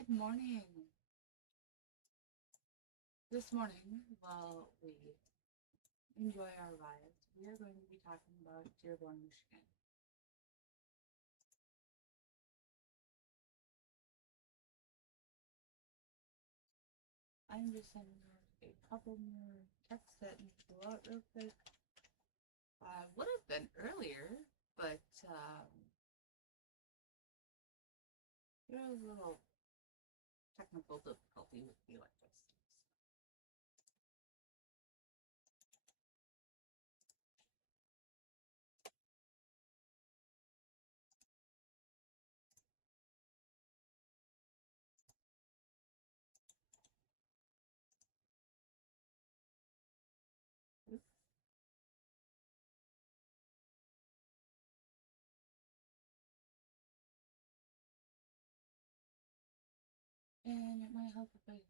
Good morning. This morning, while we enjoy our rides, we are going to be talking about Dearborn, Michigan. I'm just sending out a couple more texts that need to go out real quick. Would have been earlier, but there was a little technical difficulty with the electricity. And it might help if I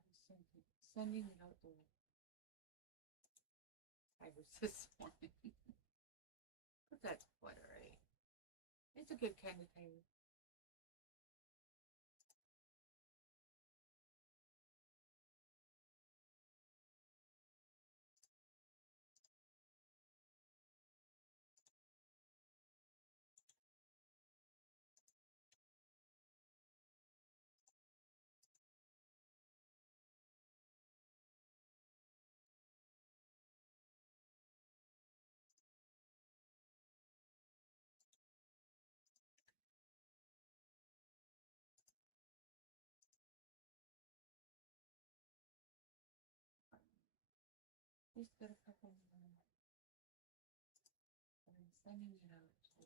sending it out the virus this morning. But that's quite alright. It's a good kind of tiger. Just got a couple more. I'm sending it out to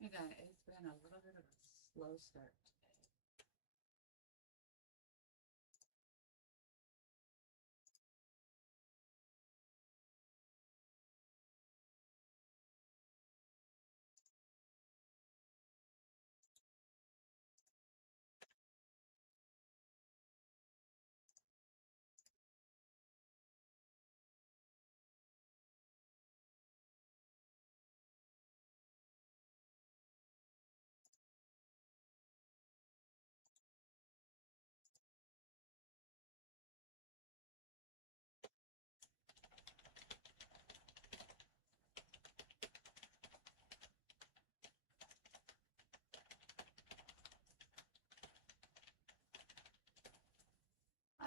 again, it's been a little bit of a slow start today.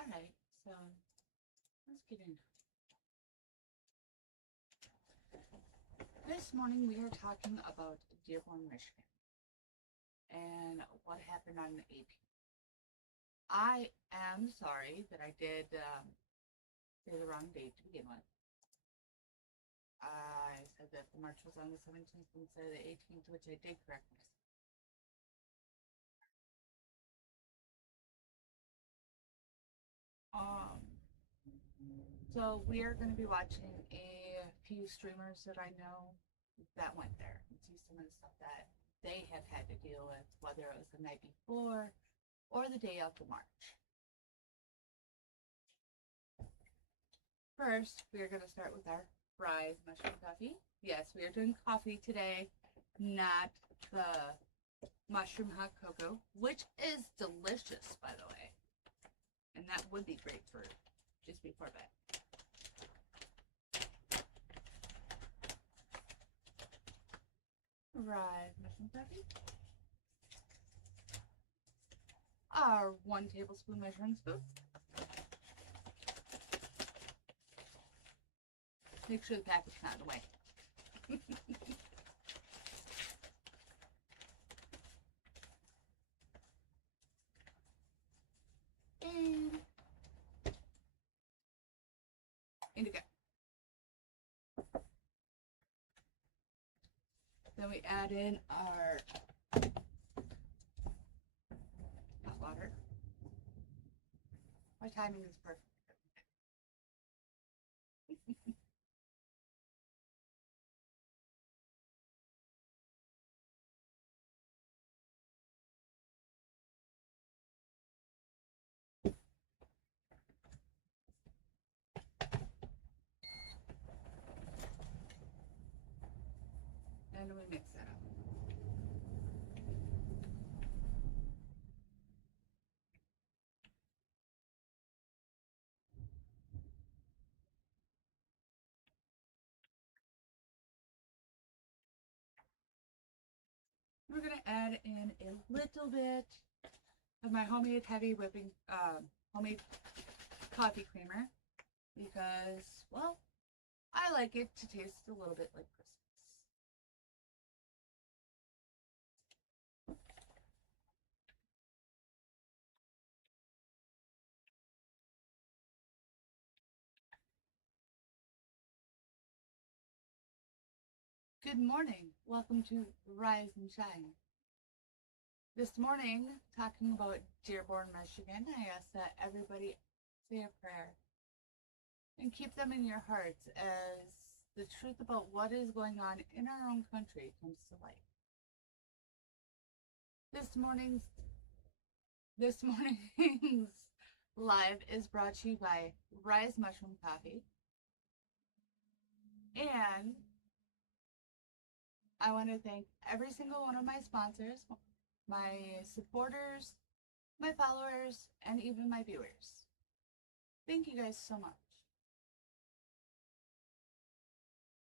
Alright, so let's get into it. This morning we are talking about Dearborn, Michigan and what happened on the 18th. I am sorry that I did say the wrong date to begin with. I said that the march was on the 17th instead of the 18th, which I did correct myself. So we are going to be watching a few streamers that I know that went there and see some of the stuff that they have had to deal with, whether it was the night before or the day of the march. First, we are going to start with our Ryze mushroom coffee. Yes, we are doing coffee today, not the mushroom hot cocoa, which is delicious, by the way. And that would be great for just before bed. Ryze mushroom coffee. Our 1 tablespoon measuring spoon. Make sure the packet's not in the way. And indigo. Then we add in our hot water. My timing is perfect. and we mix that up. We're gonna add in a little bit of my homemade heavy whipping, homemade coffee creamer because, well, I like it to taste a little bit like Christmas. Good morning. Welcome to Ryze and Shine. This morning, talking about Dearborn, Michigan, I ask that everybody say a prayer and keep them in your hearts as the truth about what is going on in our own country comes to light. This morning's live is brought to you by Ryze Mushroom Coffee, and I want to thank every single one of my sponsors, my supporters, my followers, and even my viewers. Thank you guys so much.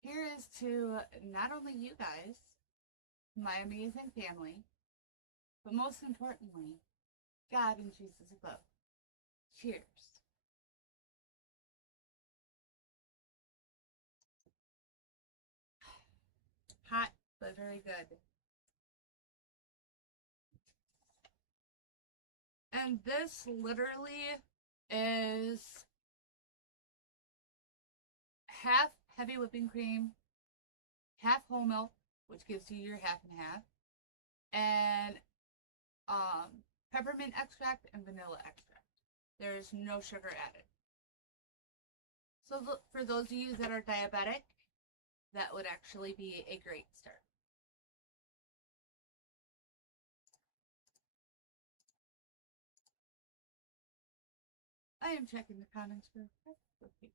Here is to not only you guys, my amazing family, but most importantly, God and Jesus above. Cheers. Hot, but very good. And this literally is half heavy whipping cream, half whole milk, which gives you your half and half, and peppermint extract and vanilla extract. There's no sugar added. So for those of you that are diabetic, that would actually be a great start. I am checking the comments real quick. Okay.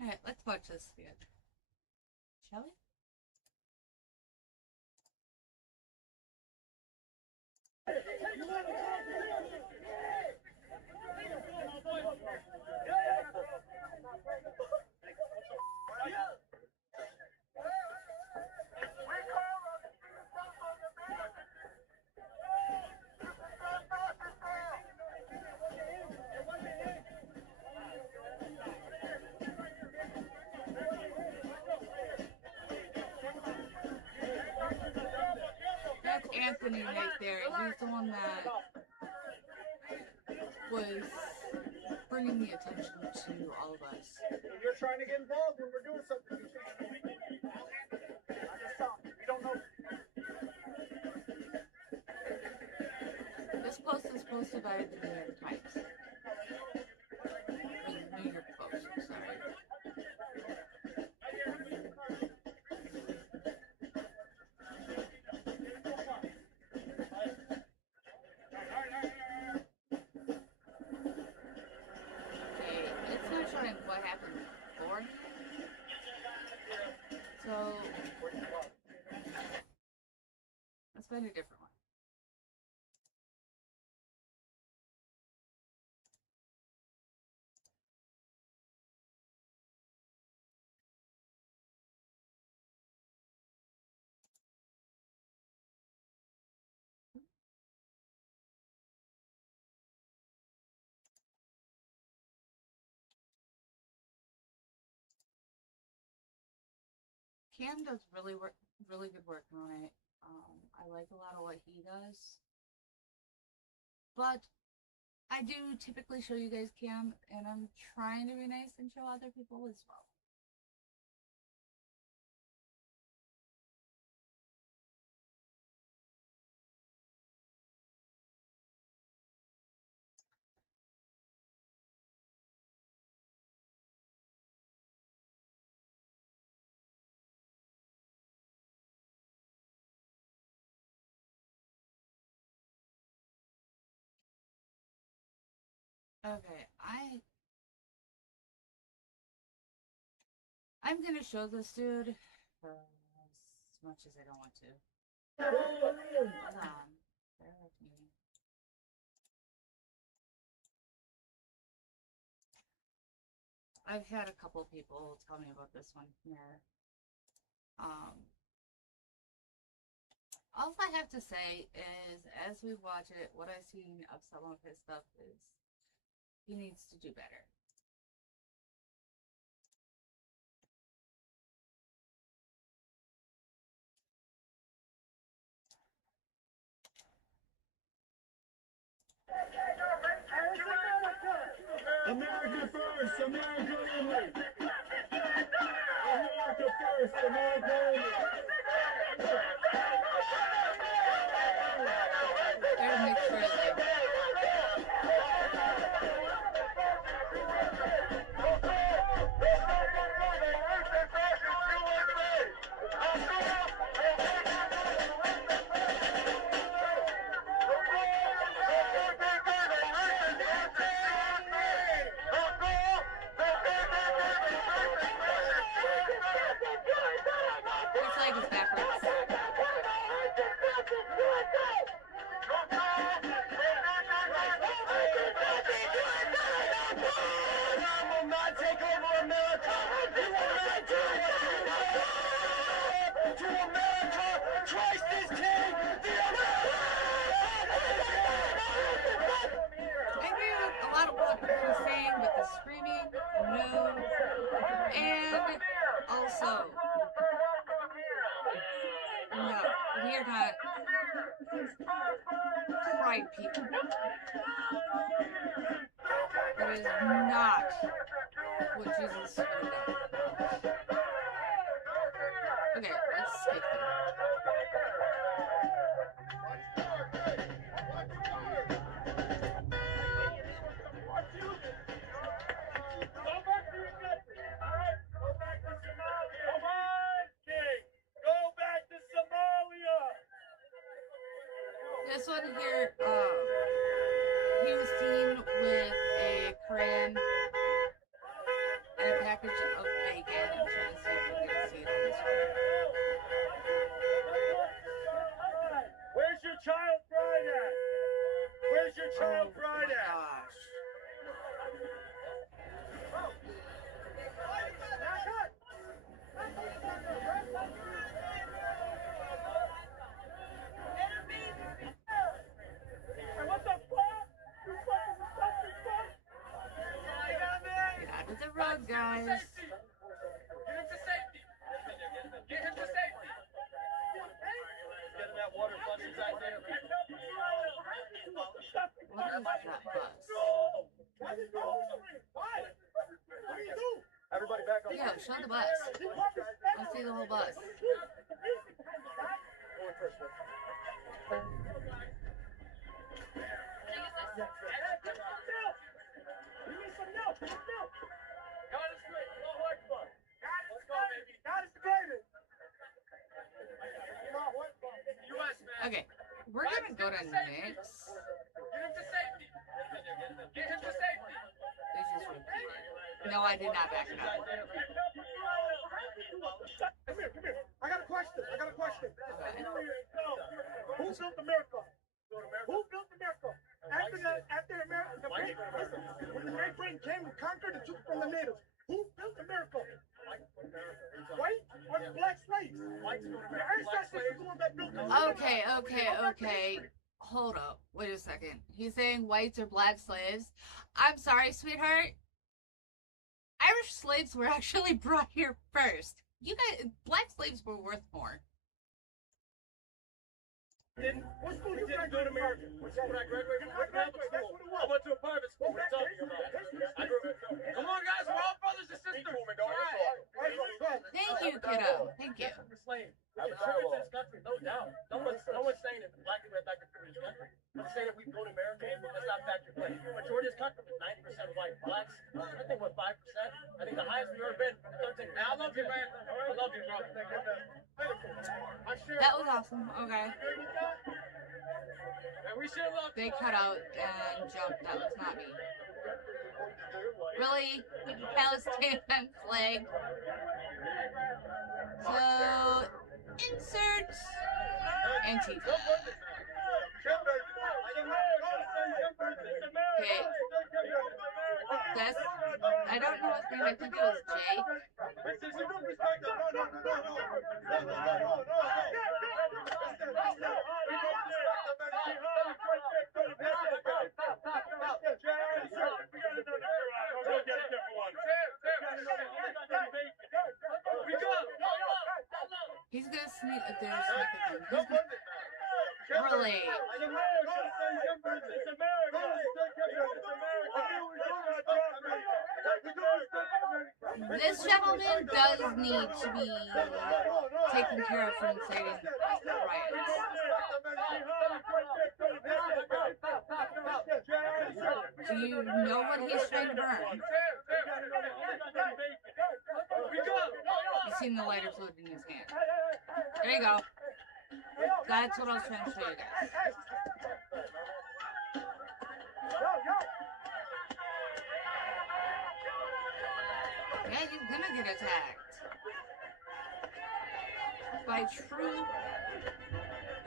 All right, let's watch this together. Shall we? Anthony right there. He's the one that was bringing the attention to all of us. You're trying to get involved when we're doing something. I'm just talking. We don't know. This post is posted by the New York Times. Or the New York Post, sorry. What happened before. So let's find a different one. Cam does really good work on it. I like a lot of what he does, but I do typically show you guys Cam, and I'm trying to be nice and show other people as well. Okay, I'm gonna show this dude as much as I don't want to. Hold on, bear with me. I've had a couple people tell me about this one here. All I have to say is, as we watch it, what I've seen of some of his stuff is he needs to do better. America first, America only. America first, America only. Gotta make sure that people. That is not what Jesus would have done. Okay, let's skip through. This one here, he was seen with a Quran and a package of bacon. I'm trying to see if we can see it on this one. Where's your child bride at? Where's your child bride at? Gosh. Road, guys. Get him to safety. Get him to safety. Get him that water flushing What is that bus? Everybody back up. Yeah, show the bus. Let's see the whole bus. Okay, we're gonna go to Nick's. Get him to safety. Get him to safety. They just repeat. No, I did not back it up. Come here. I got a question. Okay. Who built America? Who built America? After America, when the Great Britain came and conquered and took from the natives, who built America? White or the black slaves? The ancestors are the ones that built America. Okay. Hold up. Wait a second. He's saying whites are black slaves. I'm sorry, sweetheart. Irish slaves were actually brought here first. You guys, black slaves were worth more. What school did you go to America? When I graduated from public school, I went to a private school. What are you talking about? Come on, guys, we're all brothers and sisters. Thank you, kiddo. Thank you. I'm a tribute to this country, no doubt. No one's saying that black people are back to this country. I'm saying that we go to America and that's not factor play. Majority of this country is 90% white. Blacks, I think we're 5%. I think the highest we've ever been. 13. Now, I love you, man. I love you, bro. That was awesome. Okay. They cut out and jumped. That was not me. Really? Palestine flag. So, insert Antifa. Okay. That's, I don't know his name. I think it was Jay. He's gonna sneak if there's like a really. This gentleman does need to be taken care of for inciting riots. Do you know what he's trying to burn? You've seen the lighter fluid in his hand. There you go. That's what I was trying to show you guys. Yeah, he's gonna get attacked by true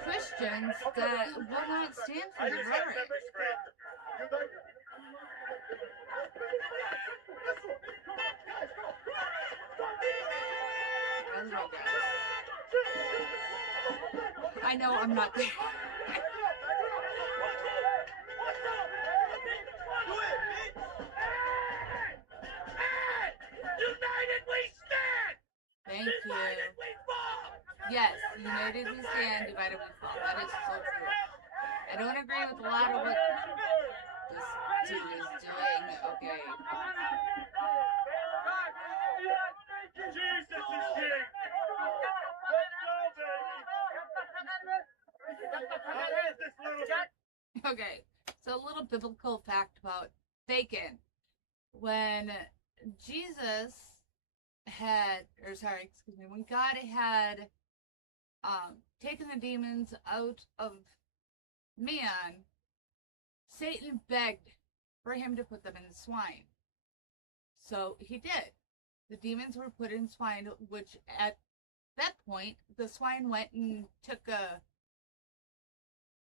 Christians that will not stand for the rhetoric. I know I'm not there. Thank you. Yes, united we stand, divided we fall. That is so true. I don't agree with a lot of what this dude is doing. Okay. Jesus is king. Okay, so a little biblical fact about bacon. When Jesus when God had taken the demons out of man, Satan begged for him to put them in swine. So he did. The demons were put in swine, which at that point, the swine went and took a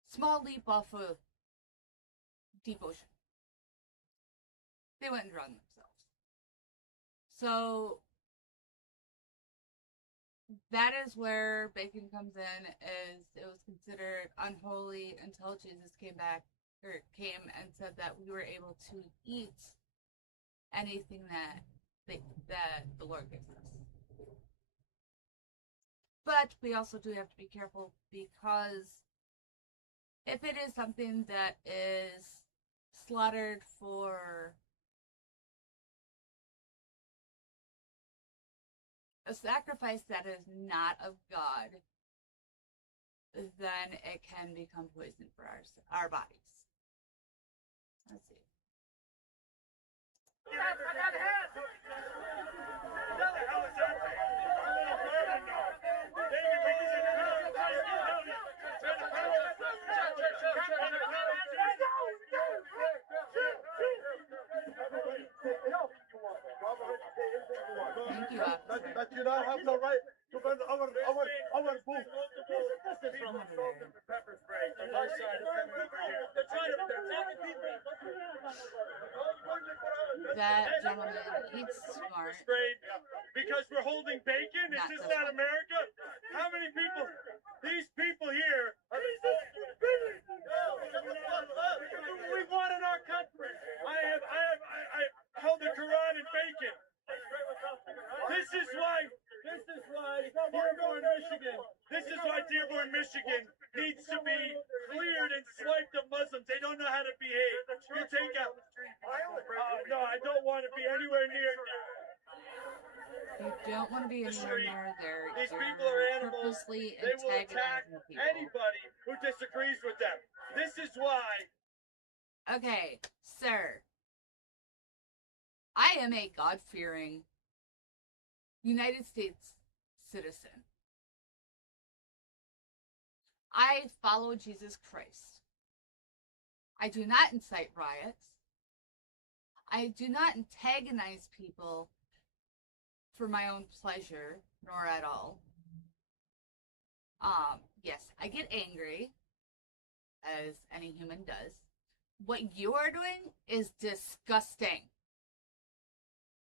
small leap off a deep ocean. They went and drowned themselves. So that is where bacon comes in, is it was considered unholy until Jesus came and said that we were able to eat anything that the Lord gives us. But we also do have to be careful because If it is something that is slaughtered for a sacrifice that is not of God, then it can become poison for our bodies. Let's see. Thank you, officer. That you don't have the right to burn our booth. That gentleman, he's smart. Because we're holding bacon? Is this not America? How many people? These people here are. We wanted our country. I held the Quran and bacon. This is why Dearborn, Michigan needs to be cleared and swiped of Muslims. They don't know how to behave. You take out. No, I don't want to be anywhere near. You don't want to be anywhere near there. These people are animals. Purposely They will attack people. anybody who disagrees with them. This is why. Okay, sir. I am a God-fearing United States citizen. I follow Jesus Christ. I do not incite riots. I do not antagonize people for my own pleasure, nor at all. Yes, I get angry, as any human does. What you are doing is disgusting.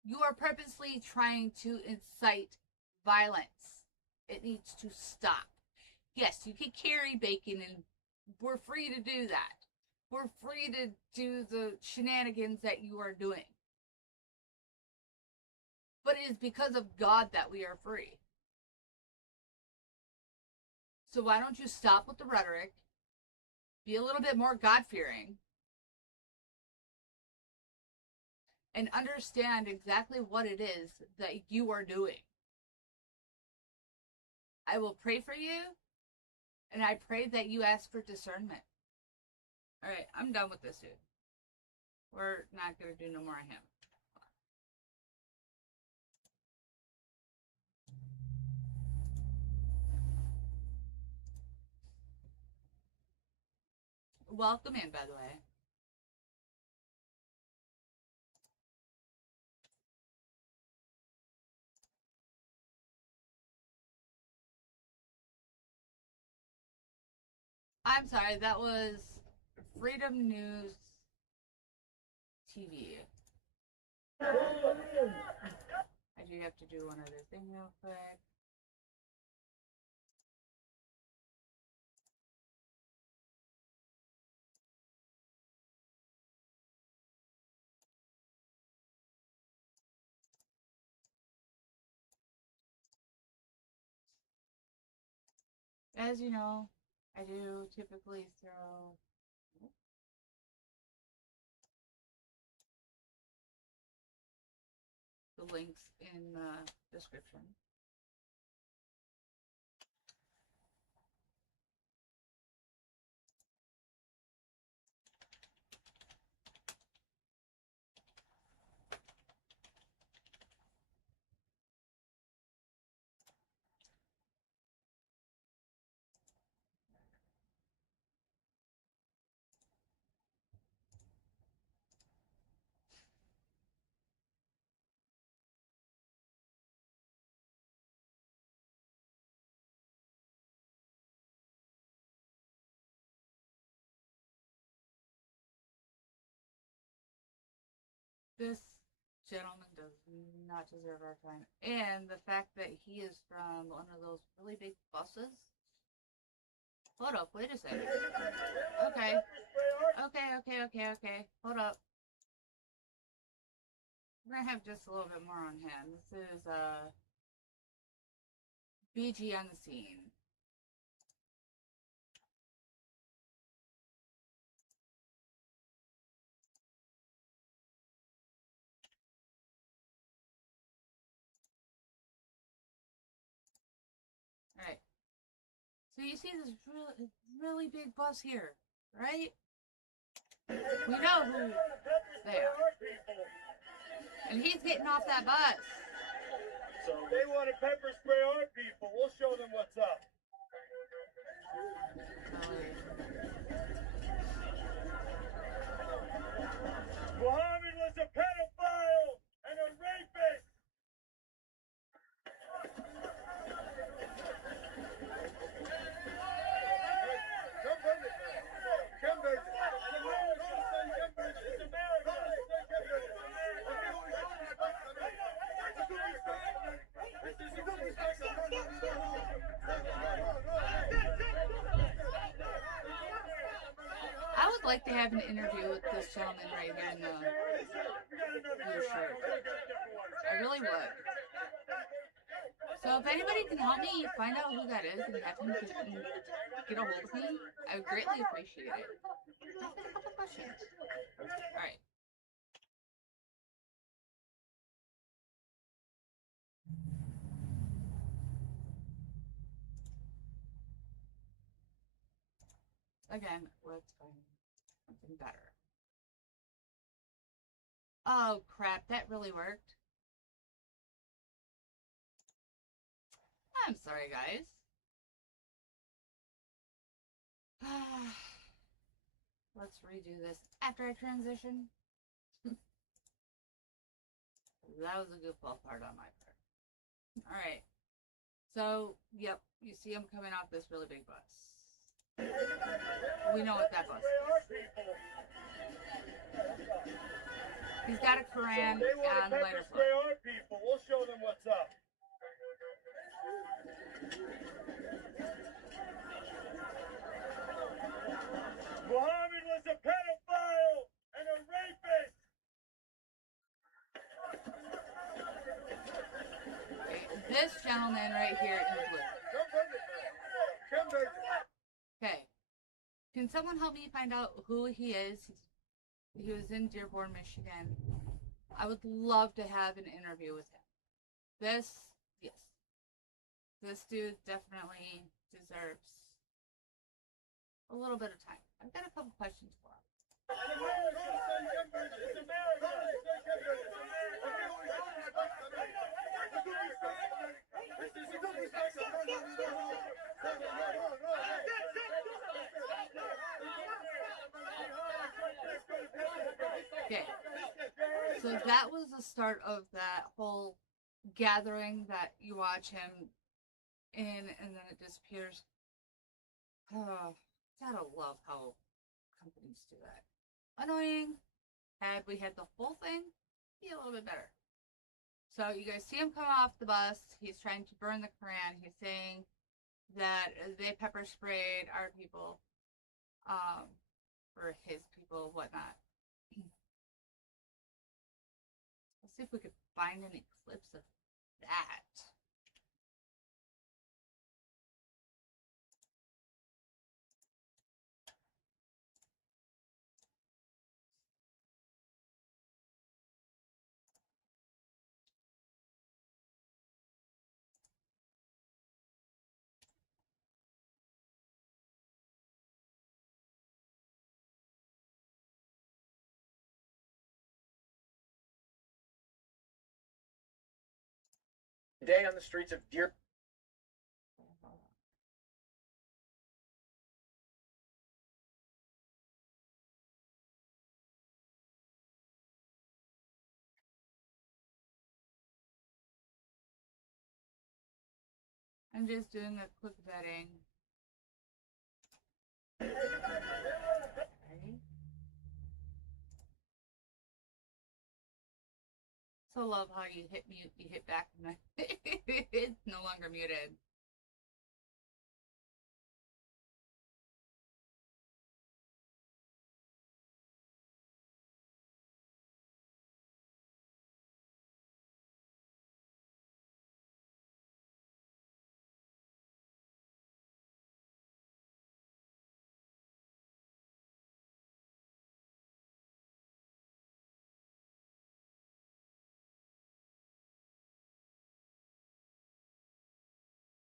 You are purposely trying to incite violence. It needs to stop. Yes, you can carry bacon and we're free to do that. We're free to do the shenanigans that you are doing. But it is because of God that we are free. So why don't you stop with the rhetoric? Be a little bit more God-fearing. And understand exactly what it is that you are doing. I will pray for you. And I pray that you ask for discernment. Alright, I'm done with this dude. We're not going to do no more of him. Welcome in, by the way. I'm sorry, that was Freedom News TV. I do have to do one other thing real quick. As you know, I do typically throw the links in the description. This gentleman does not deserve our time. And the fact that he is from one of those really big buses. Hold up, wait a second. Okay. Okay. Hold up. We're gonna have just a little bit more on hand. This is BG on the scene. you see this really big bus here, right? We know who they are. And he's getting off that bus. So they want to pepper spray our people. We'll show them what's up. Muhammad was a pedophile and a rapist. I would like to have an interview with this gentleman right here in the blue shirt. I really would. So if anybody can help me find out who that is and have him get a hold of me, I would greatly appreciate it. I've got a couple questions. Alright. Again, let's find something better. Oh crap, that really worked. I'm sorry, guys. Let's redo this after I transition. That was a goofball part on my part. Alright. So, yep, you see him coming off this really big bus. We know what that bus is. He's got a Quran on the lighter foot. Our people. We'll show them what's up. Muhammad was a pedophile and a rapist. Okay, this gentleman right here in the blue. Okay. Can someone help me find out who he is? He was in Dearborn, Michigan. I would love to have an interview with him. This dude definitely deserves a little bit of time. I've got a couple questions for him. Okay, so that was the start of that whole gathering that you watch him in and then it disappears. Oh, gotta love how companies do that. Annoying. Had we had the whole thing, be a little bit better. So you guys see him come off the bus. He's trying to burn the Quran. He's saying that they pepper sprayed our people, or his people, whatnot. Let's see if we could find any clips of that. Today on the streets of Dearborn. I'm just doing a quick vetting. Okay. So love how you hit mute, you hit back, and it's no longer muted.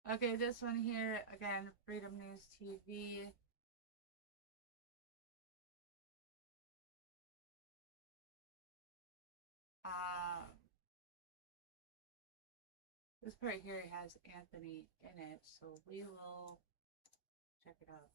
Okay, this one here, again, Freedom News TV. This part here has Anthony in it, so we will check it out.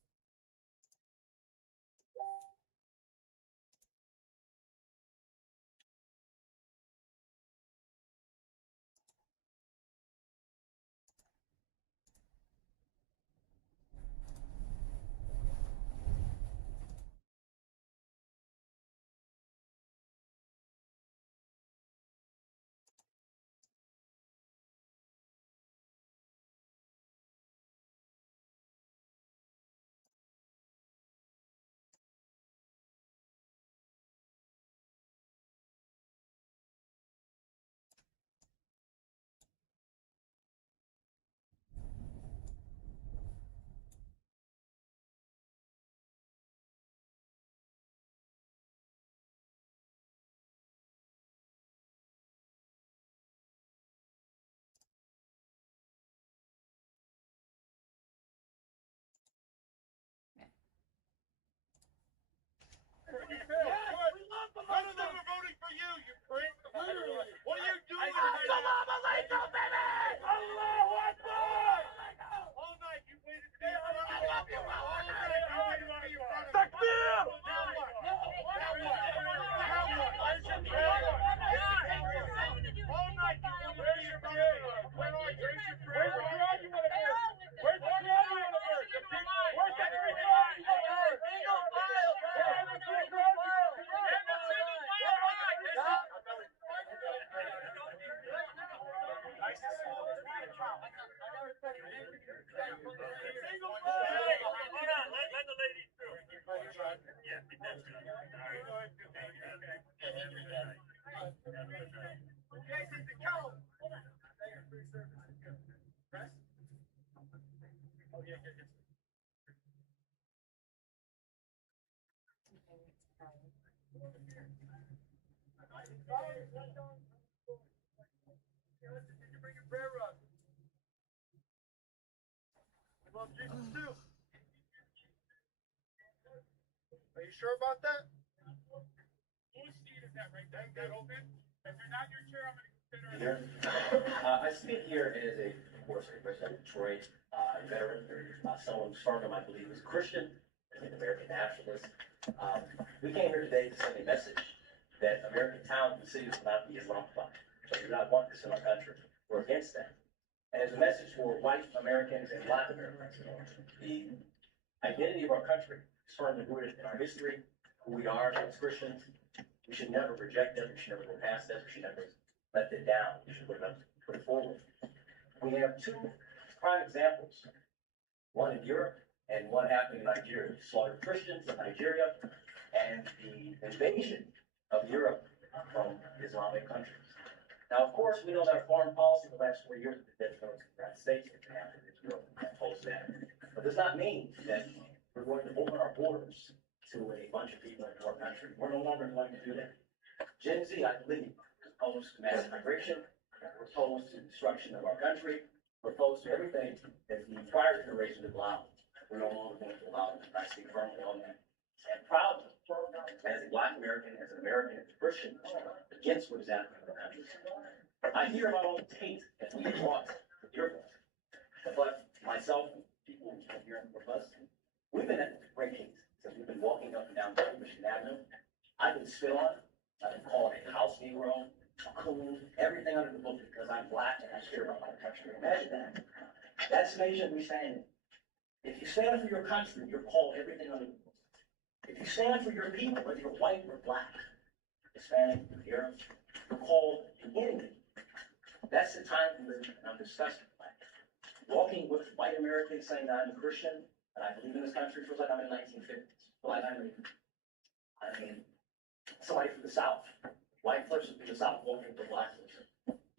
None of them are voting for you, you prick. What are you doing right now? Allahu Akbar! All night you waited to be in front of me. All night you waited to be in front of me. Takbir! Now what? All night you wanted to be in front of me. Where's the crowd you want to burn? Where's the crowd you want to burn? Where's every crowd you want to burn? Single file, bro! Every single file! Let the ladies through. Yeah, Jason, the count. Oh, yeah. Bring your prayer rug. Love Jesus too. Are you sure about that? Whose seat is that right there? That open? If you're not in your chair, I'm going to consider it. I speak here as a, of course, a resident of Detroit, veteran, someone who started, I believe, as a Christian, an American nationalist. We came here today to send a message that American towns and cities will not be Islamified. So we do not want this in our country. We're against that. And it's a message for white Americans and Black Americans. The identity of our country is firmly rooted in our history, who we are as Christians. We should never reject that. We should never go past that. We should never let it down. We should put it forward. We have two prime examples, one in Europe and one happening in Nigeria. Slaughtered Christians in Nigeria and the invasion of Europe from Islamic countries. Now, of course, we know that our foreign policy in the last 4 years has been detrimental to the United States and Israel post that. But does not mean that we're going to open our borders to a bunch of people into our country. We're no longer going to do that. Gen Z, I believe, is opposed to mass migration. We're opposed to destruction of our country. We're opposed to everything that the prior generation allowed. We're no longer going to allow it. I speak firmly on that. And proudly, as a Black American, as an American, as a Christian, against what is happening in our country. I hear about all the hate that we brought to Dearborn. But myself, people here with us, we've been at great hate since we've been walking up and down Michigan Avenue. I've been spit on. I've been called a house Negro, a coon, everything under the book because I'm Black and I care about my country. Imagine that. That's the nation we stand in. If you stand for your country, you're called everything under the book. If you stand for your people, whether you're white or Black, Hispanic, Arab, you're called the enemy. That's the time we live in, and I'm disgusted by it. Walking with white Americans saying that I'm a Christian and I believe in this country feels like I'm in the 1950s. Like I mean, somebody from the South, white person from the South walking with a Black person.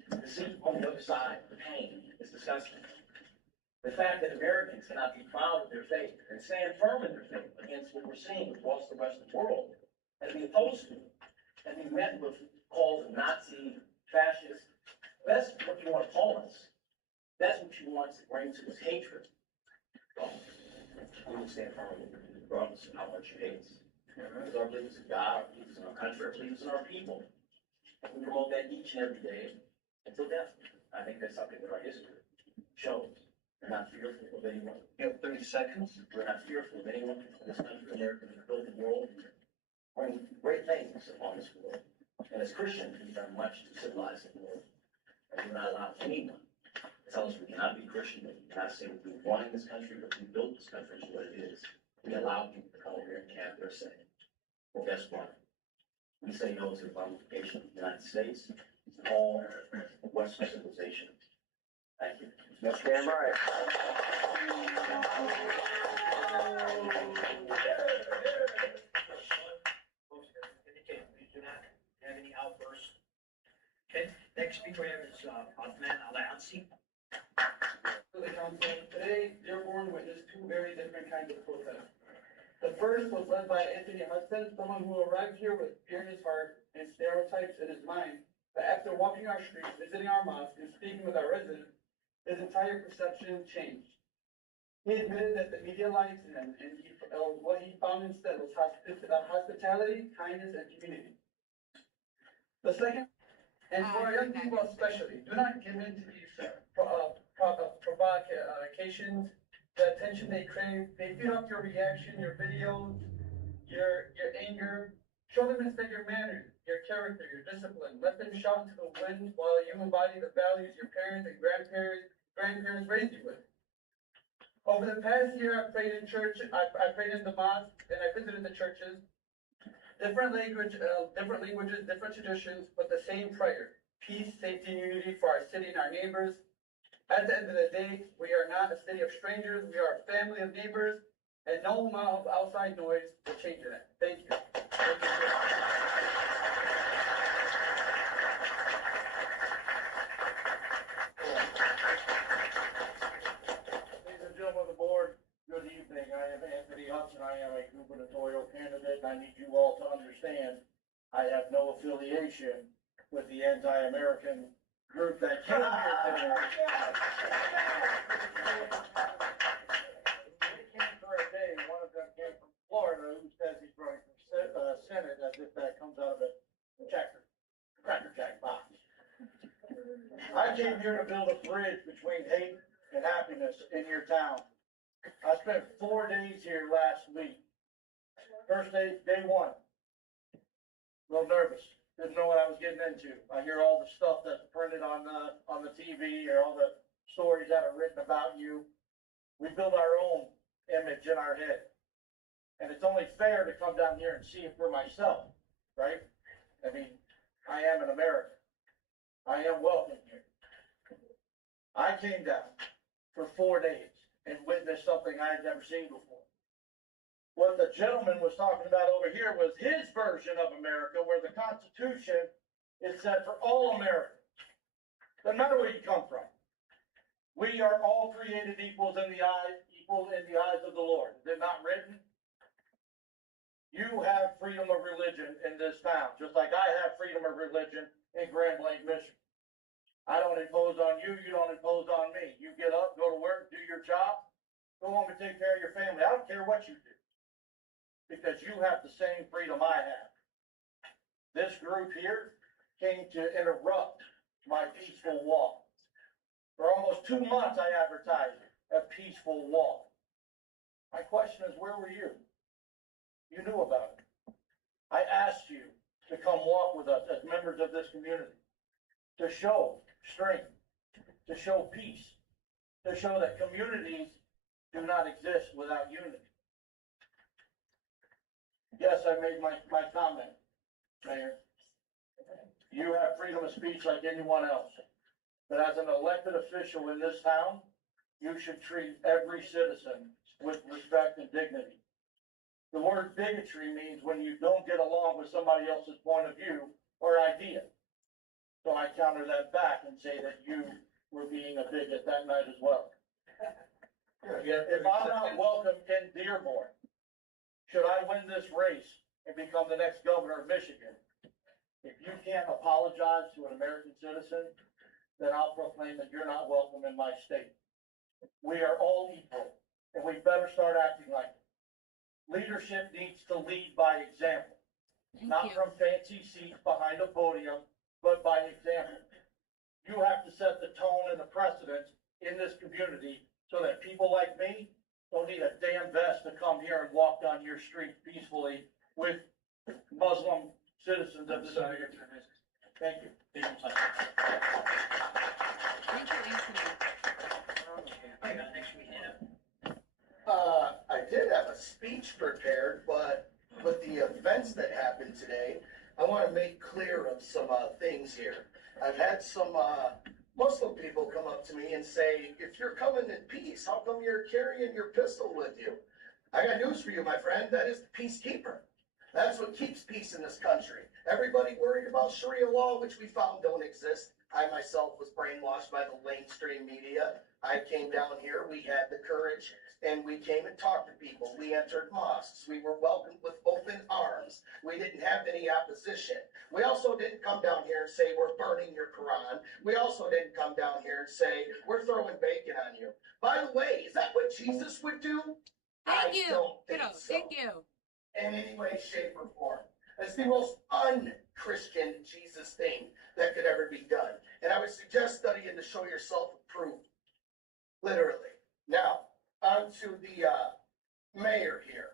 The seat on the other side, the pain is disgusting. The fact that Americans cannot be proud of their faith and stand firm in their faith against what we're seeing across the rest of the world and be opposed to it and be met with calls of Nazi, fascist. That's what you want to call us. That's what you want to bring to us, hatred. Well, we will stand firm regardless of how much you hate us. Because our beliefs in God, our beliefs in our country, our beliefs in our people. We promote that each and every day until death. I think that's something that our history shows. We're not fearful of anyone. You have 30 seconds. We're not fearful of anyone in this country. America has built the world, bring great things upon this world. And as Christians, we've done much to civilize the world. And we're not allowed anyone to tell us we cannot be Christian, that we cannot say we won in this country, but we built this country to what it is. We allow people to come over here and camp their say. Well, guess what? We say no to the ramification of the United States and all Western civilization. Thank you. That's damn right. Please do not have any outbursts. Okay, next speaker we have is Othman Al-Ansi. Today, Dearborn witnessed two very different kinds of protests. The first was led by Anthony Hudson, someone who arrived here with fear in his heart and stereotypes in his mind, but after walking our streets, visiting our mosque, and speaking with our residents, his entire perception changed. He admitted that the media lied to him, and what he found instead was hospitality, kindness, and community. The second, and for our young people especially, do not give in to these provocations, the attention they crave. They feed off your reaction, your videos, your anger. Show them instead your manners, your character, your discipline. Let them shout into the wind while you embody the values your parents and grandparents raised you with. Over the past year, I prayed in church, I prayed in the mosque, and I visited the churches. Different languages, different traditions, but the same prayer. Peace, safety, and unity for our city and our neighbors. At the end of the day, we are not a city of strangers. We are a family of neighbors, and no amount of outside noise will change that. Thank you. Ladies and gentlemen of the board, good evening. I am Anthony Hudson. I am a gubernatorial candidate, and I need you all to understand I have no affiliation with the anti-American group that came here today. They came for a day. One of them came from Florida, who says he's running for Senate, as if that comes out of a Cracker Jack box. I came here to build a bridge between hate and happiness in your town. I spent 4 days here last week. First day one. A little nervous. Didn't know what I was getting into. I hear all the stuff that's printed on the TV, or all the stories that are written about you. We build our own image in our head. And it's only fair to come down here and see it for myself, right? I mean, I am an American. I am welcome here. I came down for 4 days and witnessed something I had never seen before. What the gentleman was talking about over here was his version of America, where the Constitution is set for all Americans. Doesn't matter where you come from. We are all created equal in the eyes of the Lord. Is it not written? You have freedom of religion in this town, just like I have freedom of religion in Grand Blanc, Michigan. I don't impose on you, you don't impose on me. You get up, go to work, do your job, go home and take care of your family. I don't care what you do, because you have the same freedom I have. This group here came to interrupt my peaceful walk. For almost 2 months I advertised a peaceful walk. My question is, where were you? You knew about it. I asked you to come walk with us as members of this community, to show strength, to show peace, to show that communities do not exist without unity. Yes, I made my comment, Mayor. You have freedom of speech like anyone else. But as an elected official in this town, you should treat every citizen with respect and dignity. The word bigotry means when you don't get along with somebody else's point of view or idea. So I counter that back and say that you were being a bigot that night as well. If I'm not welcome in Dearborn, should I win this race and become the next governor of Michigan, if you can't apologize to an American citizen then I'll proclaim that you're not welcome in my state. We are all equal, and we better start acting like it. Leadership needs to lead by example, not Thank you. from fancy seats behind a podium, but by example. You have to set the tone and the precedent in this community so that people like me don't need a damn vest to come here and walk down your street peacefully with Muslim citizens of this community. Thank you. Thank you, Anthony. Next we have. I did have a speech prepared, but with the events that happened today, I want to make clear of some things here. I've had some Muslim people come up to me and say, if you're coming in peace, how come you're carrying your pistol with you? I got news for you, my friend. That is the peacekeeper. That's what keeps peace in this country. Everybody worried about Sharia law, which we found don't exist. I myself was brainwashed by the mainstream media. I came down here, we had the courage, and we came and talked to people. We entered mosques. We were welcomed with open arms. We didn't have any opposition. We also didn't come down here and say, we're burning your Quran. We also didn't come down here and say, we're throwing bacon on you. By the way, is that what Jesus would do? Thank you. I don't think Kiddo, so. thank you. In any way, shape, or form. It's the most un-Christian Jesus thing that could ever be done. And I would suggest studying to show yourself approved. Literally. Now, on to the mayor here.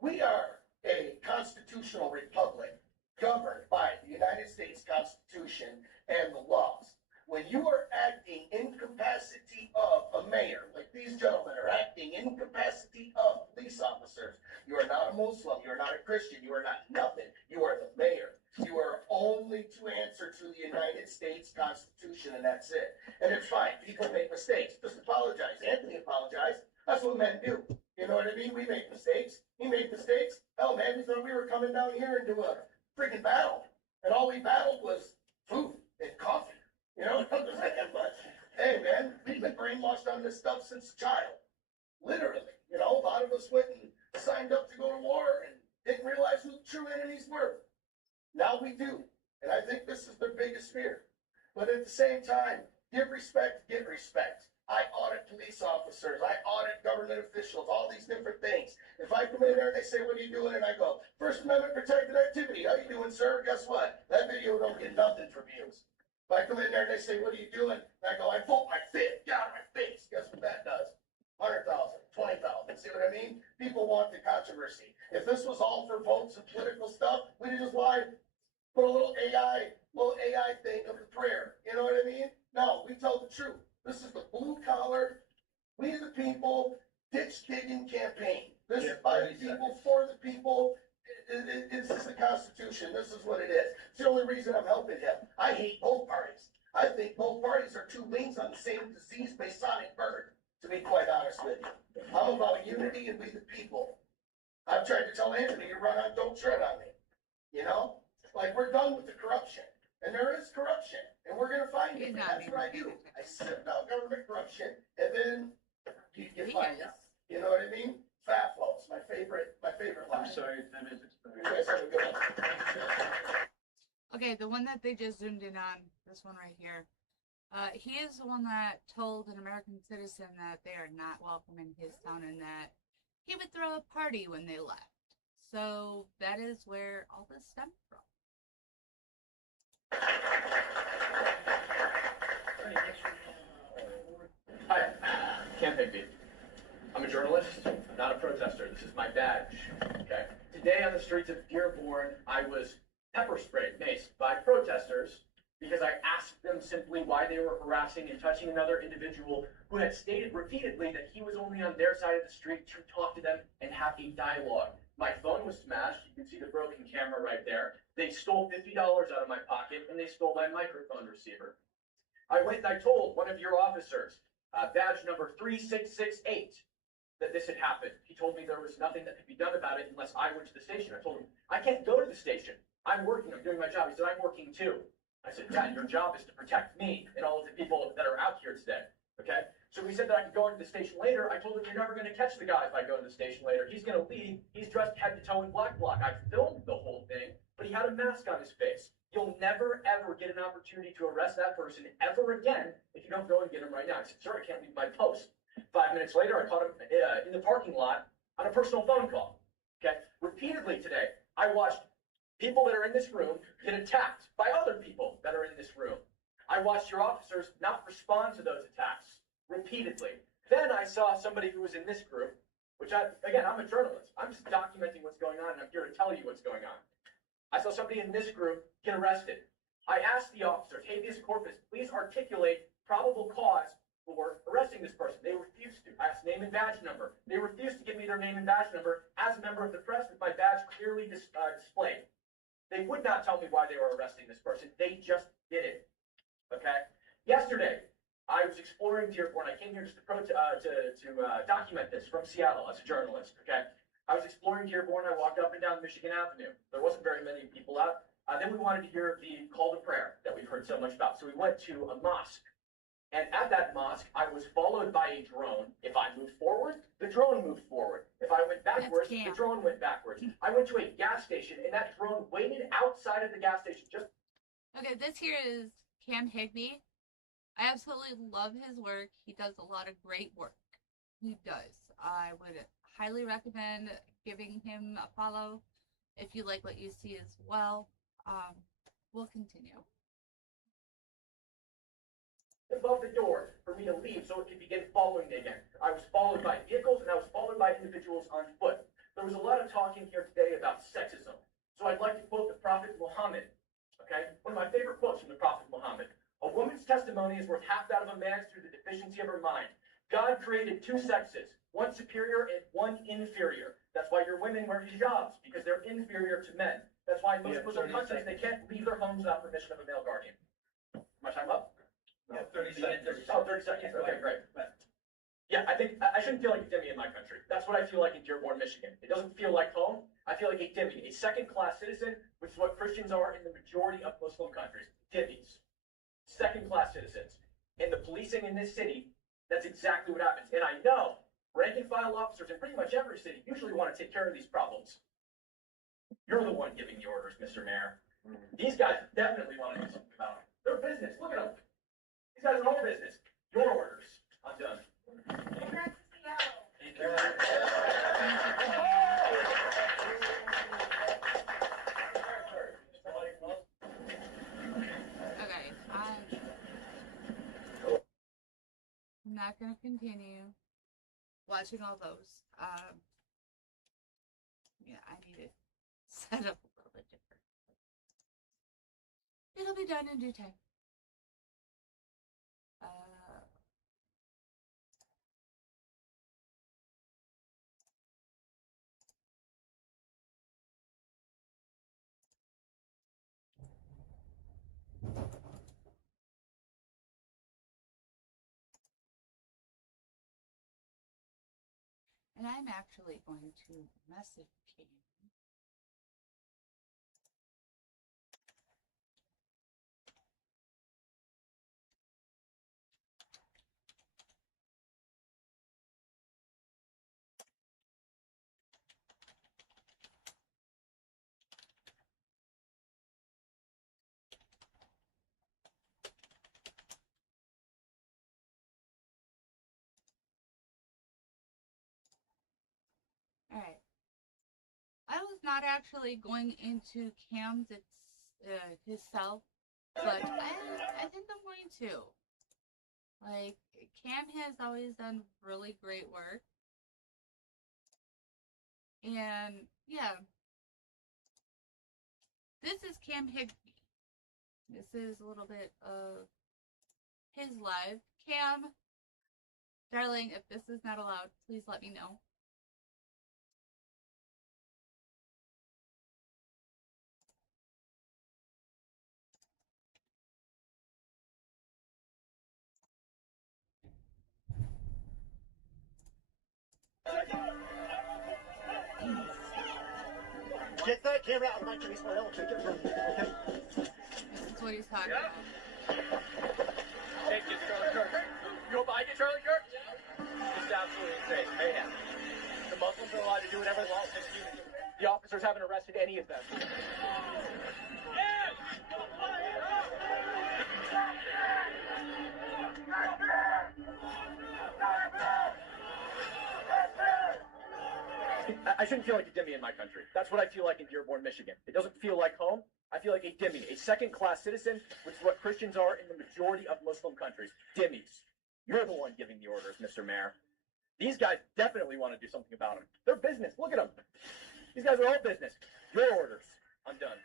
We are a constitutional republic governed by the United States Constitution and the laws. When you are acting incapacity of a mayor, like these gentlemen are acting incapacity of police officers, you are not a Muslim, you are not a Christian, you are not nothing. You are the mayor. You are only to answer to the United States Constitution, and that's it. And it's fine. People make mistakes. Just apologize. Anthony apologized. That's what men do. You know what I mean? We make mistakes. He made mistakes. Hell, man, we thought we were coming down here into a freaking battle. And all we battled was food and coffee. You know what I'm saying? But, hey, man, we've been brainwashed on this stuff since a child. Literally. You know, a lot of us went and signed up to go to war and didn't realize who the true enemies were. Now we do. And I think this is their biggest fear. But at the same time, give respect, get respect. I audit police officers. I audit government officials, all these different things. If I come in there and they say, what are you doing? And I go, First Amendment protected activity. How you doing, sir? Guess what? That video don't get nothing from views. If I come in there and they say, what are you doing? And I go, I vote my fifth. Get out of my face. Guess what that does? 100,000, 20,000. See what I mean? People want the controversy. If this was all for votes and political stuff, we'd just lie, put a little AI thing of the prayer. You know what I mean? No, we tell the truth. This is the blue collar, we the people, ditch digging campaign. This is by the people, for the people. This is the Constitution. This is what it is. It's the only reason I'm helping him. I hate both parties. I think both parties are two wings on the same disease Masonic bird, to be quite honest with you. I'm about unity and we the people. I've tried to tell Anthony to run on Don't Tread on Me. You know? Like, we're done with the corruption. And there is corruption. And we're going to find it. And that's what I do. I sift out government corruption. And then you find out. You know what I mean? Fat flows. My favorite line. I'm sorry, 10 minutes You guys have a good one. Okay, the one that they just zoomed in on, this one right here. He is the one that told an American citizen that they are not welcome in his town and that he would throw a party when they left. So that is where all this stemmed from. Hi, CamHigby. I'm a journalist, I'm not a protester. This is my badge, okay? Today on the streets of Dearborn, I was pepper sprayed, maced by protesters because I asked them simply why they were harassing and touching another individual who had stated repeatedly that he was only on their side of the street to talk to them and have a dialogue. My phone was smashed. You can see the broken camera right there. They stole $50 out of my pocket, and they stole my microphone receiver. I went and I told one of your officers, badge number 3668, that this had happened. He told me there was nothing that could be done about it unless I went to the station. I told him, I can't go to the station. I'm working. I'm doing my job. He said, I'm working too. I said, Dad, your job is to protect me and all of the people that are out here today. Okay? So he said that I could go into the station later. I told him, you're never going to catch the guy if I go to the station later. He's going to leave. He's dressed head to toe in black bloc. I filmed the whole thing, but he had a mask on his face. You'll never, ever get an opportunity to arrest that person ever again if you don't go and get him right now. I said, sir, I can't leave my post. 5 minutes later, I caught him in the parking lot on a personal phone call. Okay? Repeatedly today, I watched people that are in this room get attacked by other people that are in this room. I watched your officers not respond to those attacks repeatedly. Then I saw somebody who was in this group, which again, I'm a journalist. I'm just documenting what's going on, and I'm here to tell you what's going on. I saw somebody in this group get arrested. I asked the officers, habeas corpus, please articulate probable cause for arresting this person. They refused to. I asked name and badge number. They refused to give me their name and badge number as a member of the press with my badge clearly displayed. They would not tell me why they were arresting this person. They just did it. Okay? Yesterday, I was exploring Dearborn. I came here just to document this from Seattle as a journalist. Okay? I was exploring Dearborn. I walked up and down Michigan Avenue. There wasn't very many people out. Then we wanted to hear the call to prayer that we've heard so much about. So we went to a mosque. And at that mosque, I was followed by a drone. If I moved forward, the drone moved forward. If I went backwards, the drone went backwards. I went to a gas station, and that drone waited outside of the gas station just... Okay, this here is CamHigby. I absolutely love his work. He does a lot of great work. He does. I would highly recommend giving him a follow if you like what you see as well. We'll continue. Above the door for me to leave so it could begin following me again. I was followed by vehicles and I was followed by individuals on foot. There was a lot of talking here today about sexism. So I'd like to quote the Prophet Muhammad. Okay? One of my favorite quotes from the Prophet Muhammad. A woman's testimony is worth half that of a man's through the deficiency of her mind. God created two sexes, one superior and one inferior. That's why your women wear hijabs, because they're inferior to men. That's why in most Muslim countries, they can't leave their homes without permission of a male guardian. My time up? Yeah, 30 seconds. Oh, 30 seconds. Okay, great. Yeah, I think I shouldn't feel like a Dimmy in my country. That's what I feel like in Dearborn, Michigan. It doesn't feel like home. I feel like a Dimmy, a second-class citizen, which is what Christians are in the majority of Muslim countries. Dimmies. Second-class citizens. And the policing in this city, that's exactly what happens. And I know rank-and-file officers in pretty much every city usually want to take care of these problems. You're the one giving the orders, Mr. Mayor. These guys definitely want to do something about it. Their business. Look at them. These guys are all business. Your orders. I'm done. Okay, I'm not going to continue watching all those. Yeah, I need to set up a little bit different. It'll be done in due time. And I'm actually going to message Cam. Alright. I was not actually going into Cam's his self, but I think I'm going to. Like, Cam has always done really great work. And yeah. This is CamHigby. This is a little bit of his live. Cam, darling, if this is not allowed, please let me know. Get that camera out of my face, or I'll take it from you, okay? This is what he's talking about. Thank you, Charlie Kirk. You go behind you, Charlie Kirk? It's absolutely insane. Mayhem. The Muslims are allowed to do whatever they want with this community. The officers haven't arrested any of them. Yes! I shouldn't feel like a dhimmi in my country. That's what I feel like in Dearborn, Michigan. It doesn't feel like home. I feel like a dhimmi, a second-class citizen, which is what Christians are in the majority of Muslim countries. Dhimmis. You're the one giving the orders, Mr. Mayor. These guys definitely want to do something about them. They're business. Look at them. These guys are all business. Your orders. I'm done.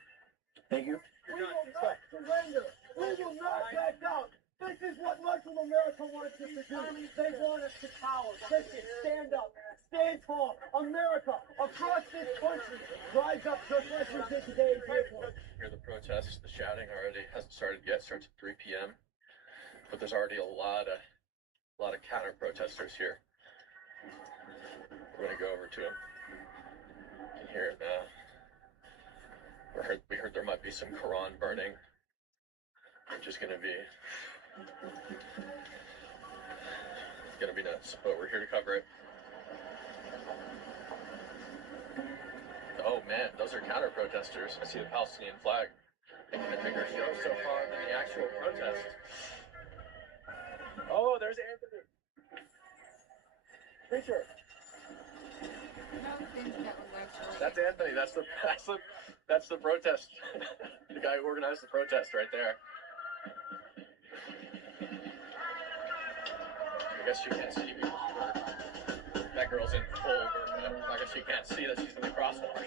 Thank you. We will not surrender. We will not back out. This is what Muslim America wants us to do. They want us to cower. Christians, stand up. Stand tall. America, across this country, rise up just like we did today in Dearborn. Hear the protests, the shouting already hasn't started yet. Starts at 3 p.m. But there's already a lot of counter protesters here. We're gonna go over to them. You can hear it now. We heard there might be some Quran burning, which is gonna be nuts. But we're here to cover it. Oh man, those are counter protesters. I see the Palestinian flag making a bigger show so far than the actual protest. Oh, there's Anthony. Preacher. That's Anthony. That's the protest. The guy who organized the protest right there. I guess you can't see because that girl's in full burqa. I guess you can't see that she's in the crosswalk.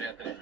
Anthony.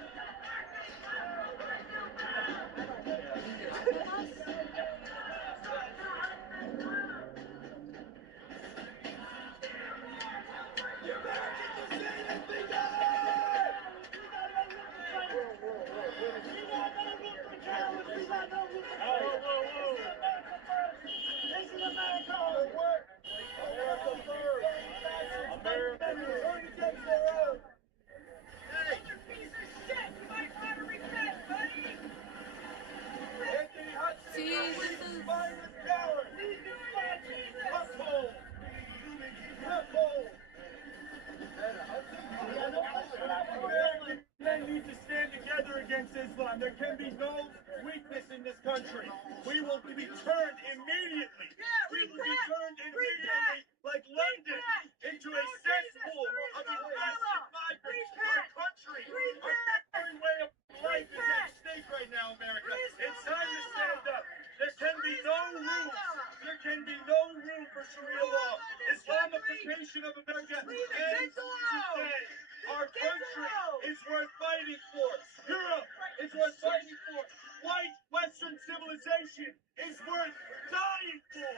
Islam. There can be no weakness in this country. We will be turned immediately. We will be turned immediately, like London, into a cesspool of infested migrants. Our country, our very way of life is at stake right now, America. It's time to stand up. There can be no room. There can be no room for Sharia law. Islamification of America ends today. Our country is worth fighting for. Europe is worth fighting for. White Western civilization is worth dying for.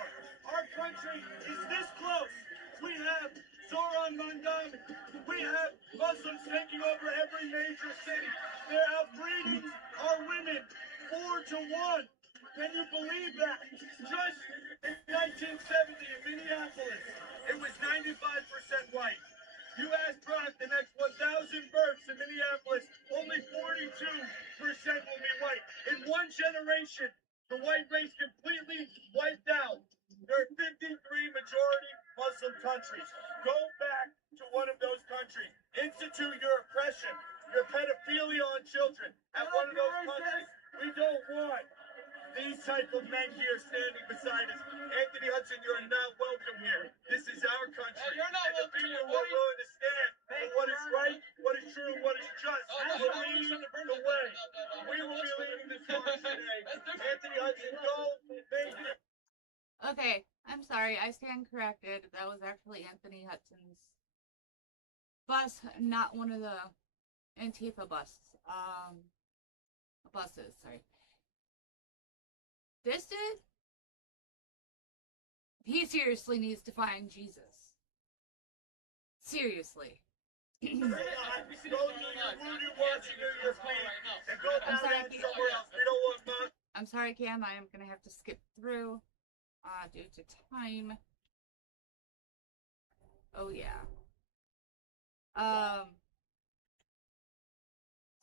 Our country is this close. We have Zoran Mandami. We have Muslims taking over every major city. They're outbreeding our women 4-to-1. Can you believe that? Just in 1970 in Minneapolis, it was 95% white. You ask Brock the next 1,000 births in Minneapolis, only 42% will be white. In one generation, the white race completely wiped out. There are 53 majority Muslim countries. Go back to one of those countries. Institute your oppression, your pedophilia on children. At one of those countries, we don't want these type of men here standing beside us. Anthony Hudson, you're not welcome here. This is our country. You're not and the people who are willing to stand for what is right, what is true, what is just will lead the way. We will be leading this march today. Anthony Hudson, go. Thank you. Okay, I'm sorry. I stand corrected. That was actually Anthony Hudson's bus, not one of the Antifa buses. Sorry. This dude, he seriously needs to find Jesus. Seriously. I'm sorry, Cam. I am gonna have to skip through due to time. Oh yeah.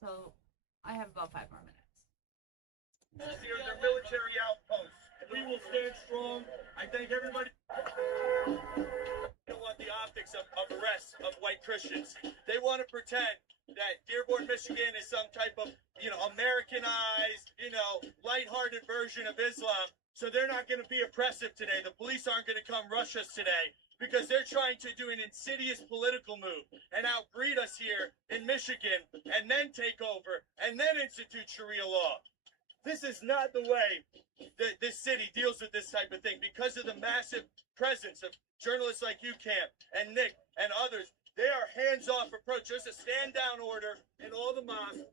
So I have about 5 more minutes. Here, they're military outposts. We will stand strong. I thank everybody. They don't want the optics of arrests of white Christians. They want to pretend that Dearborn, Michigan is some type of, Americanized, lighthearted version of Islam. So they're not going to be oppressive today. The police aren't going to come rush us today because they're trying to do an insidious political move and outbreed us here in Michigan and then take over and then institute Sharia law. This is not the way that this city deals with this type of thing because of the massive presence of journalists like you, Cam, and Nick, and others. They are hands-off approach. There's a stand-down order in all the mosques,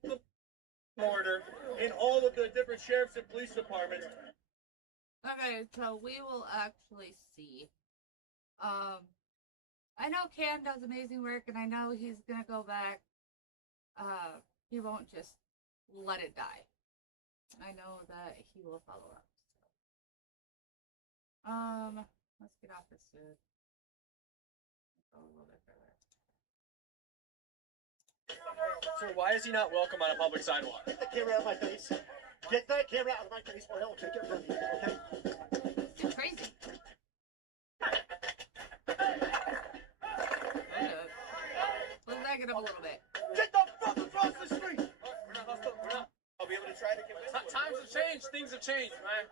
order in all of the different sheriffs and police departments. Okay, so we will actually see. I know Cam does amazing work, and I know he's gonna go back. He won't just let it die. I know that he will follow up. So. Let's get off this dude. Go a little bit further. Sir, why is he not welcome on a public sidewalk? Get the camera out of my face. Get that camera out of my face, or hell, take it from me, okay? It's too crazy. Let's back it up a little bit. Get the fuck across the street! We're not hostile. We're not. I'll be able to try to convince you. Times have changed. Things have changed, man.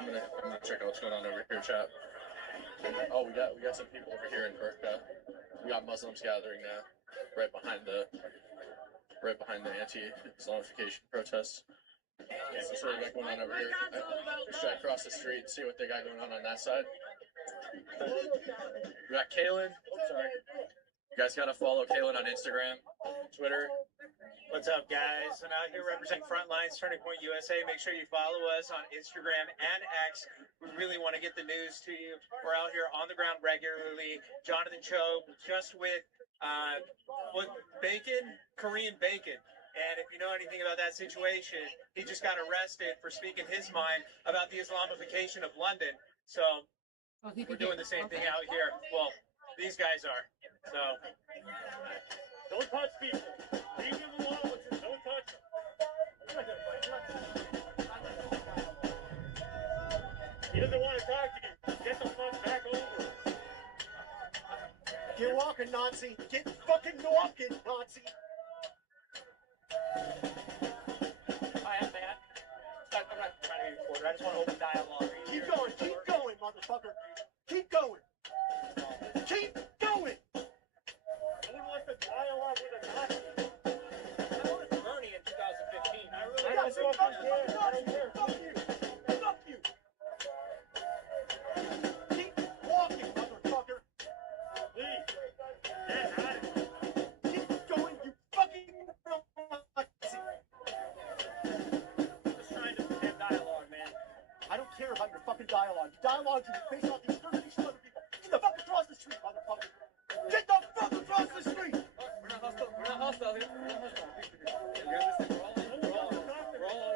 I'm gonna check out what's going on over here, chat. Oh, we got some people over here in Burka. We got Muslims gathering right behind the anti-Islamification protests. So what we got going on over here? Just try to cross the street and see what they got going on that side. We got Kaylin. Oh, sorry. You guys gotta follow Kaylin on Instagram, Twitter. What's up, guys? I'm out here representing Frontlines, Turning Point USA. Make sure you follow us on Instagram and X. We really want to get the news to you. We're out here on the ground regularly. Jonathan Cho, just with Korean bacon. And if you know anything about that situation, he just got arrested for speaking his mind about the Islamification of London. So we're doing the same thing out here. Well, these guys are. So Don't touch people. Leave them alone. Don't touch them. He doesn't want to talk to you. Get the fuck back over. Get walking, Nazi. Get fucking walking, Nazi. I am mad. I'm not trying to be reporter. I just want to open dialogue. Keep going, motherfucker. Keep going. Keep going. No one wants to dialogue with a Nazi. I voted for Bernie in 2015. I really don't care. Fuck you. Fuck you. Keep walking, motherfucker. Please. Get out of here. Keep going, you fucking Nazi. Just trying to have dialogue, man. I don't care about your fucking dialogue. Dialogue is based off the extermination of other people. Get the fuck across the street, motherfucker. Get the fuck across the street. We're not hostile. We're not hostile here. We're not hostile. You understand? We're all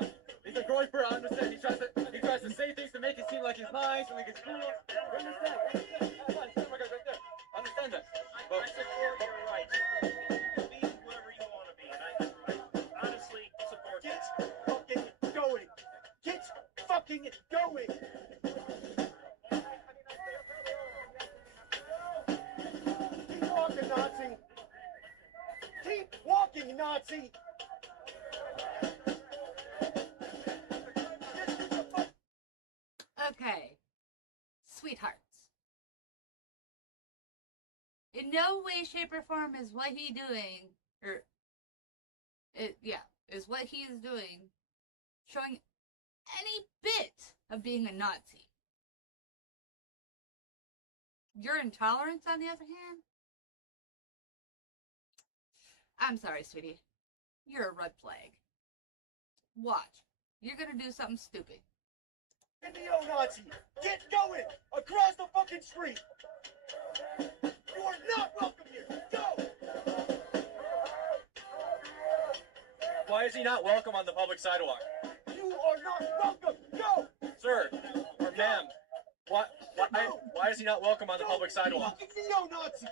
in. He's a groyper. I understand. He tries to say things to make it seem like he's nice and like it's cool. You understand? I understand my guy right there. I understand that. But I support your rights. Be whoever you want to be, and I honestly support Get that. fucking going. Get fucking going. Keep walking, Nazi. Keep walking, Nazi. Okay, sweethearts. In no way, shape, or form is what he doing, is what he is doing, showing any bit of being a Nazi. Your intolerance, on the other hand? I'm sorry, sweetie. You're a red flag. Watch. You're gonna do something stupid. Neo-Nazi. Get going. Across the fucking street. You are not welcome here. Go! Why is he not welcome on the public sidewalk? You are not welcome. Go! Sir, or ma'am, why is he not welcome on the public sidewalk? Fucking neo-Nazi!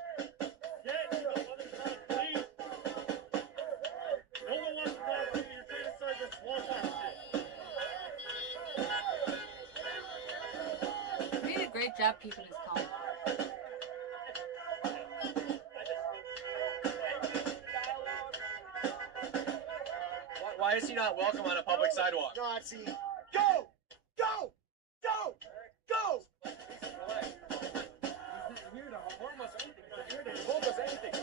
He did a great job keeping his calm. Why is he not welcome on a public sidewalk? Nazi! Go! Go! Go! Go! He's not here to harm us or anything. He's not here to insult us or anything. I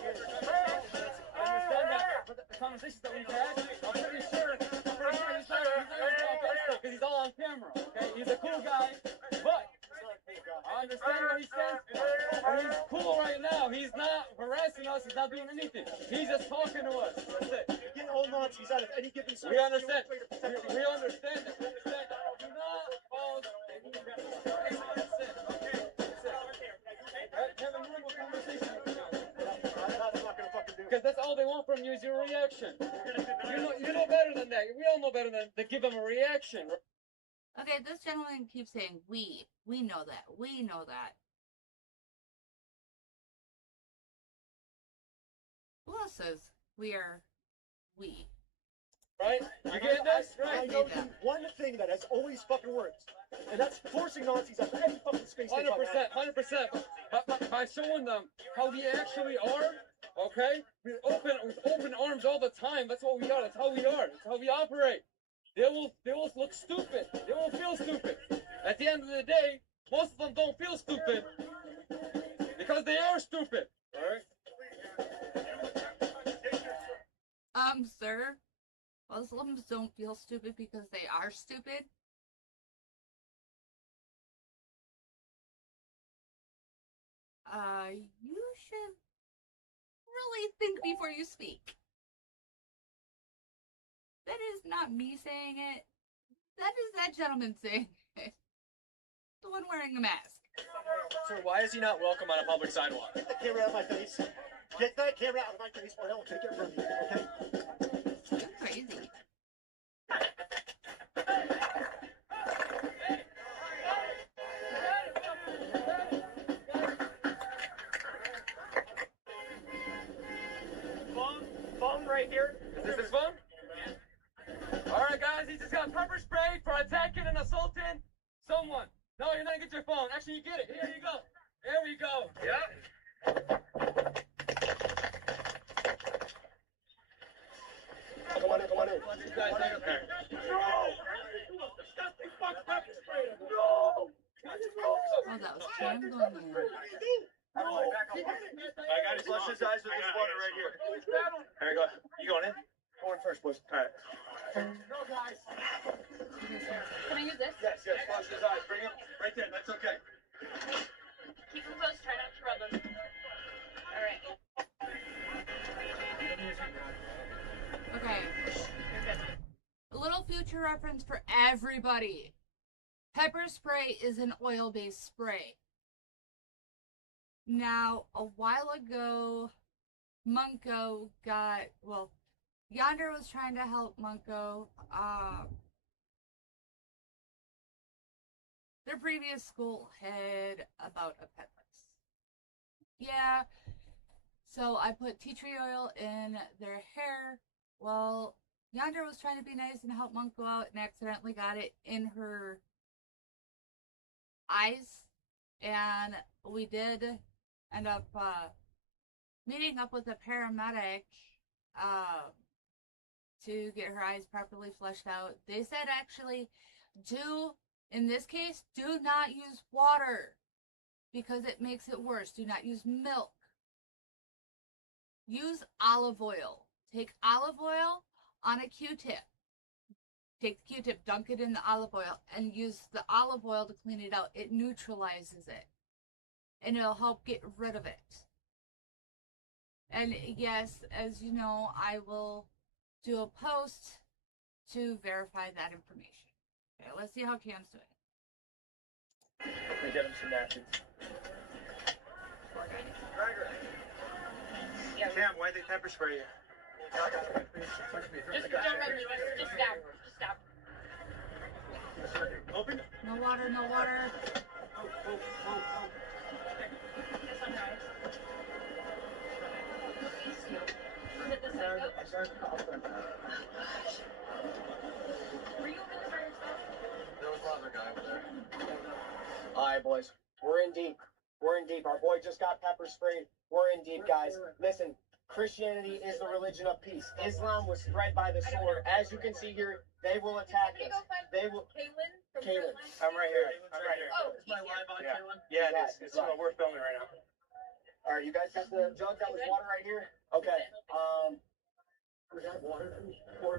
understand that, but the conversations that we've had, I'm pretty sure he's not on Facebook because he's all on camera, okay? He's a cool guy, but I understand what he stands for. And he's cool right now. He's not harassing us. He's not doing anything. He's just talking to us. That's it. Get all Nazis out of any given We understand. We understand that. We understand that. Do not cause any that's it. Okay. That's it. Have a normal conversation with each other. Because that's all they want from you is your reaction. You know better than that. We all know better than to give them a reaction. Okay, this gentleman keeps saying we. We know that. We know that. Who else says we are we? Right? You get this? I Right? know you one thing that has always fucking worked, and that's forcing Nazis out of any fucking space they 100%, 100%. But by showing them how we actually are, okay? With open arms all the time. That's what we are. That's how we are. That's how we operate. They will look stupid. They will feel stupid. At the end of the day, most of them don't feel stupid because they are stupid. All right? Sir, Muslims don't feel stupid because they are stupid. You should really think before you speak. That is not me saying it. That is that gentleman saying it. The one wearing a mask. Sir, why is he not welcome on a public sidewalk? Get the camera out of my face. Get that camera out of my face, or I'll take it from you, okay? You're crazy. Phone right here. Is this his phone? All right, guys, he just got pepper sprayed for attacking and assaulting someone. No, you're not gonna get your phone. Actually, you get it. Here you go. There we go. Yeah. Come on in, come on in. You guys take a pair. No! Disgusting fuck pepper spray! No! Oh, that was Cam going What do you do? No! I got to flush his eyes with this water right here. There you go. You going in? Go in first, boys. All right. No, guys. Can I use this? Yes, flush his eyes. Bring him right there. That's okay. Keep them close. Try not to rub them. All right. Okay. A little future reference for everybody. Pepper spray is an oil-based spray. Now, a while ago, Munko got, well, Yonder was trying to help Munko. Their previous school had about a pet lice. Yeah, so I put tea tree oil in their hair. Well, Yonder was trying to be nice and help Munko out and accidentally got it in her eyes. And we did end up meeting up with a paramedic to get her eyes properly flushed out. They said actually in this case, do not use water because it makes it worse. Do not use milk. Use olive oil. Take olive oil on a Q-tip. Take the Q-tip, dunk it in the olive oil, and use the olive oil to clean it out. It neutralizes it. And it'll help get rid of it. And yes, as you know, I will do a post to verify that information. Okay, let's see how Cam's doing. Let me get him some napkins. Cam, why'd they pepper spray you? Just stop. Open. No water, no water. Alright, boys. We're in deep. We're in deep. Our boy just got pepper sprayed. We're in deep, guys. Listen, Christianity is the religion of peace. Islam was spread by the sword. As you can see here, they will attack us. They will. Kaylin. I'm right here. I'm right here. Oh, is my live on, Kaylin? Yeah, it is. It's what we're filming right now. Alright, you guys got the jug that was water right here? Okay. We got water?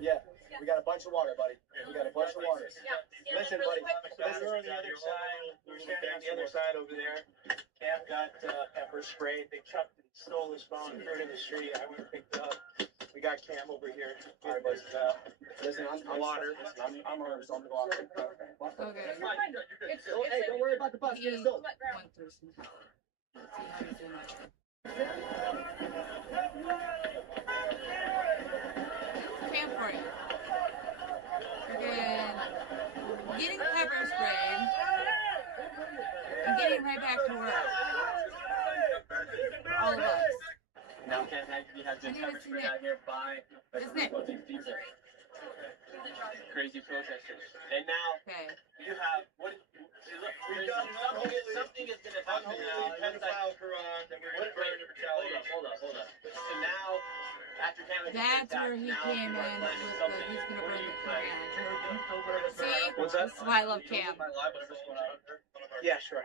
Yeah. We got a bunch of water, buddy. We got a bunch of water. Listen, buddy. Listen, we're on the other side. We're standing on the other side over there. Cam got pepper sprayed. They chucked and stole his phone, threw it in the street. I went and picked it up. We got Cam over here. All right, boys. Listen, I'm water. I'm Mrz on the block. Okay. Hey, don't worry about the bus. He Let's go. went through some hell. Let's see how he's doing out there. Cam for you. Again, getting pepper sprayed and getting right back to work. For all of us. Now CamHigby has been pepper sprayed out here by Isn't it? crazy protesters. And now Okay. you have what? Something is going to happen now. Pedophile Quran that we're going to burn and retaliate. Hold up. So now, after CamHigby, That's where he came in with the he's gonna burn the Quran. See? What's that? This is why I love Cam. Yeah, sure.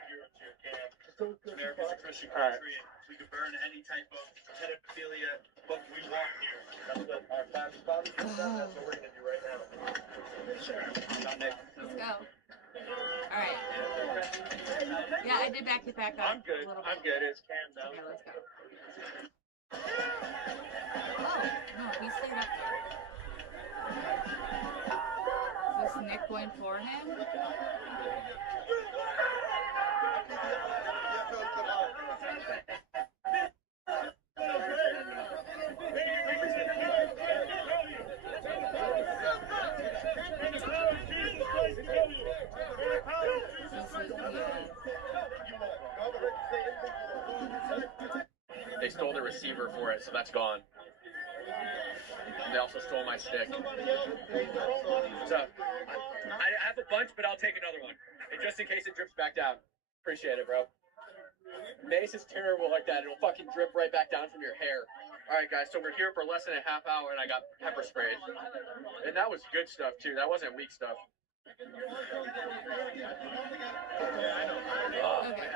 America's a Christian All right. country. We can burn any type of pedophilia book we want here. That's what our fathers have done. That's what we're going to do right now. Let's go. Alright. Yeah, I did back it back up. I'm good. A little I'm bit. good. It's Cam now. Okay, let's go. Oh, no, he stayed up there. Is this Nick going for him? They stole the receiver for it, so that's gone. They also stole my stick. So, I have a bunch, but I'll take another one. And just in case it drips back down. Appreciate it, bro. Mace is terrible like that. It'll fucking drip right back down from your hair. Alright, guys, so we're here for less than a half hour, and I got pepper sprayed. And that was good stuff, too. That wasn't weak stuff. Okay.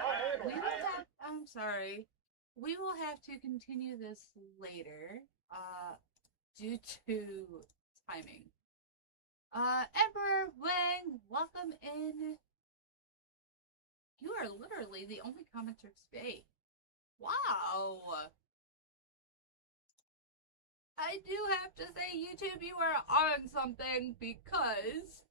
We will have, I'm sorry. We will have to continue this later, due to timing. Emperor Wang, welcome in. You are literally the only commenter today. Wow. I do have to say, YouTube, you are on something because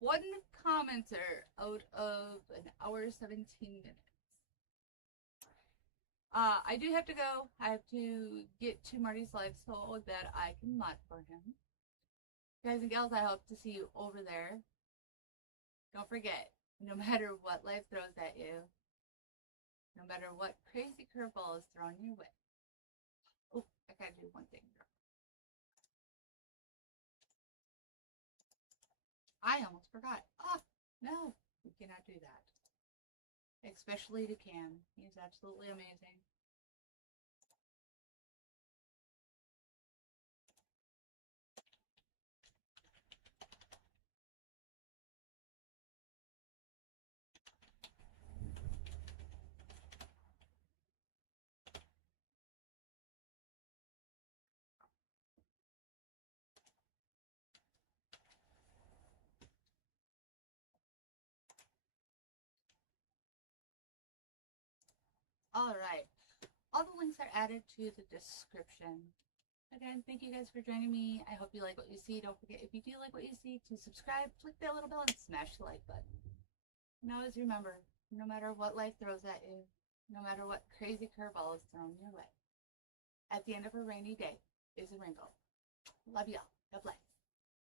one commenter out of an hour 17 minutes. I do have to go. I have to get to Marty's live so that I can mod for him. Guys and gals, I hope to see you over there. Don't forget, no matter what life throws at you, no matter what crazy curveball is thrown your way. Oh, I gotta do one thing. I almost forgot. Oh, no, we cannot do that. Especially to Cam. He's absolutely amazing. Alright. All the links are added to the description. Again, thank you guys for joining me. I hope you like what you see. Don't forget, if you do like what you see, to subscribe, click that little bell, and smash the like button. And always remember, no matter what life throws at you, no matter what crazy curveball is thrown your way. At the end of a rainy day is a rainbow. Love y'all. God bless.